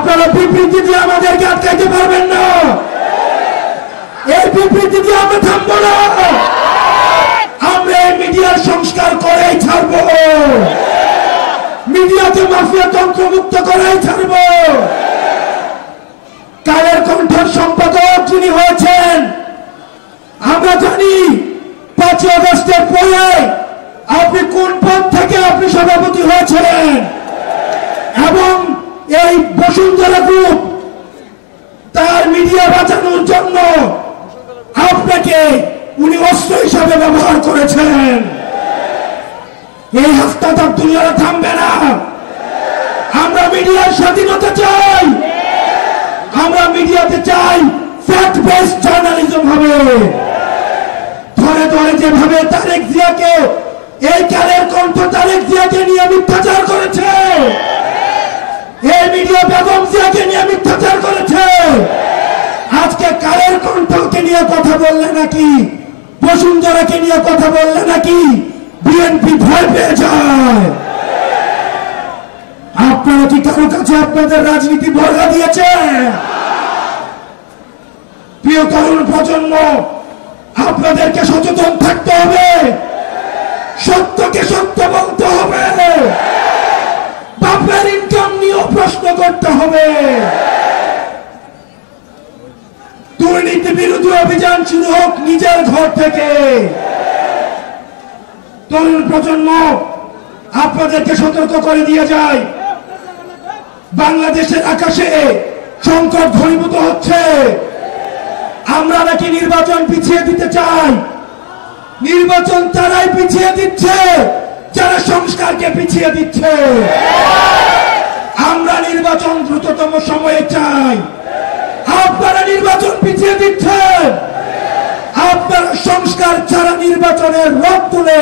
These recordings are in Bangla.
আপনারা বিবৃতি দিয়ে আমাদেরকে আটকাইতে পারবেন না। এই বিবৃতি দিয়ে আমরা থামবো না। আমরা এই মিডিয়ার সংস্কার করেই ছাড়বো। মিডিয়াকে মাফিয়া তন্ত্রমুক্ত করেই ছাড়বো। কালের কণ্ঠের সম্পাদক যিনি হয়েছেন, আমরা জানি 5 আগস্টের পরে আপনি কোন পদ থেকে আপনি সভাপতি হয়েছিলেন এবং এই বসুন্ধরা গ্রুপ তার মিডিয়া বাঁচানোর জন্য আপনাকে উনি অস্ত্র হিসাবে ব্যবহার করেছেন। এই হাসনাত আব্দুল্লাহরা থামবে না। আমরা মিডিয়ার স্বাধীনতা চাই। আমরা মিডিয়াতে চাই ফ্যাক্ট বেসড জার্নালিজম হবে। ধরে ধরে যেভাবে তারেক জিয়াকে, এই কালের কণ্ঠ তারেক জিয়াকে নিয়ে মিথ্যাচার করেছে, এই মিডিয়া বেগম জিয়াকে নিয়ে মিথ্যাচার করেছে, আজকে কালের কণ্ঠকে নিয়ে কথা বললে নাকি, বসুন্ধরাকে নিয়ে কথা বললে নাকি বিএনপি ভয় পেয়ে যায়। আপনারা কি কারো কাছে আপনাদের রাজনীতি বর্গা দিয়েছে? প্রিয় তরুণ প্রজন্ম, আপনাদেরকে সচেতন থাকতে হবে। সত্যকে সত্য বলতে হবে। বাপের ইনকাম নিয়েও প্রশ্ন করতে হবে। দুর্নীতি বিরোধী অভিযান শুরু হোক নিজের ঘর থেকে। তরুণ প্রজন্ম, আপনাদেরকে সতর্ক করে দিয়ে যায়, বাংলাদেশের আকাশে সংকট ঘনীভূত হচ্ছে। আমরা নাকি নির্বাচন পিছিয়ে দিতে চাই। নির্বাচন তারাই পিছিয়ে দিচ্ছে যারা সংস্কারকে পিছিয়ে দিচ্ছে। আমরা নির্বাচন দ্রুততম সময়ে চাই। আপনারা নির্বাচন পিছিয়ে দিচ্ছেন। আপনারা সংস্কার ছাড়া নির্বাচনের রথ তুলে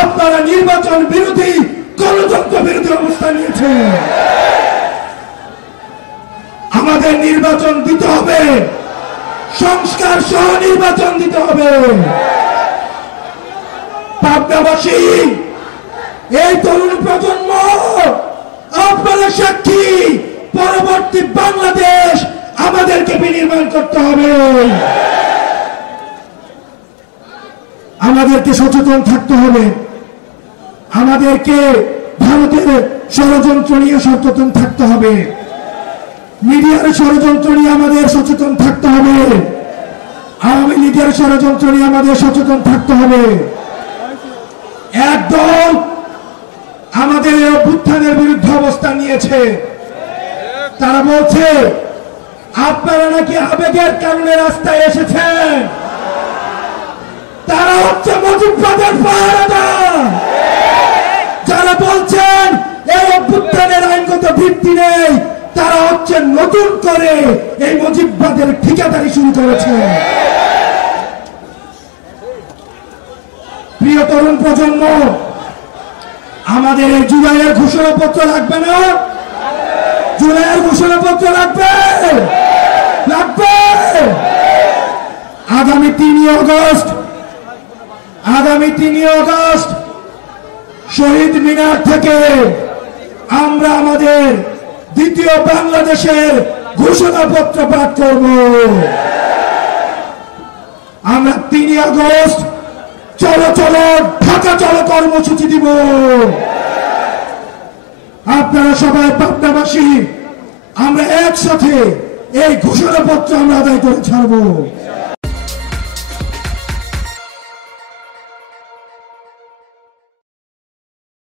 আপনারা নির্বাচন বিরোধী, গণতন্ত্র বিরোধী অবস্থান নিয়েছেন। আমাদের নির্বাচন দিতে হবে, সংস্কার সহ নির্বাচন দিতে হবে। পাবনাবাসী, এই তরুণ প্রজন্ম, আপনারা সাক্ষী, পরবর্তী বাংলাদেশ আমাদেরকে বিনির্মাণ করতে হবে। আমাদেরকে সচেতন থাকতে হবে। আমাদেরকে ভারতের ষড়যন্ত্র নিয়ে সচেতন থাকতে হবে। মিডিয়ার ষড়যন্ত্র নিয়ে আমাদের সচেতন থাকতে হবে। আওয়ামী লীগের ষড়যন্ত্র নিয়ে আমাদের সচেতন থাকতে হবে। একদল আমাদের এই অভ্যুত্থানের বিরুদ্ধে অবস্থান নিয়েছে। তারা বলছে আপনারা নাকি আবেগের কারণে রাস্তায় এসেছেন। তারা হচ্ছে মুজিববাদের পাহারাদার। যারা বলছেন এই অভ্যুত্থানের আইনগত ভিত্তি নেই, তারা হচ্ছে নতুন করে এই মুজিববাদের ঠিকাদারি শুরু করেছে। প্রিয় তরুণ প্রজন্ম, আমাদের এই জুলাইয়ের ঘোষণাপত্র লাগবে না? জুলাইয়ের ঘোষণাপত্র লাগবে। আগামী 3 আগস্ট শহীদ মিনার থেকে আমরা আমাদের দ্বিতীয় বাংলাদেশের ঘোষণাপত্র পাঠ করব। আমরা 3 আগস্ট চলো চলো ঢাকা চলো কর্মসূচি দিব। আপনারা সবাই পাবনাবাসী, আমরা একসাথে এই ঘোষণাপত্র আমরা আদায় করে ছাড়বো।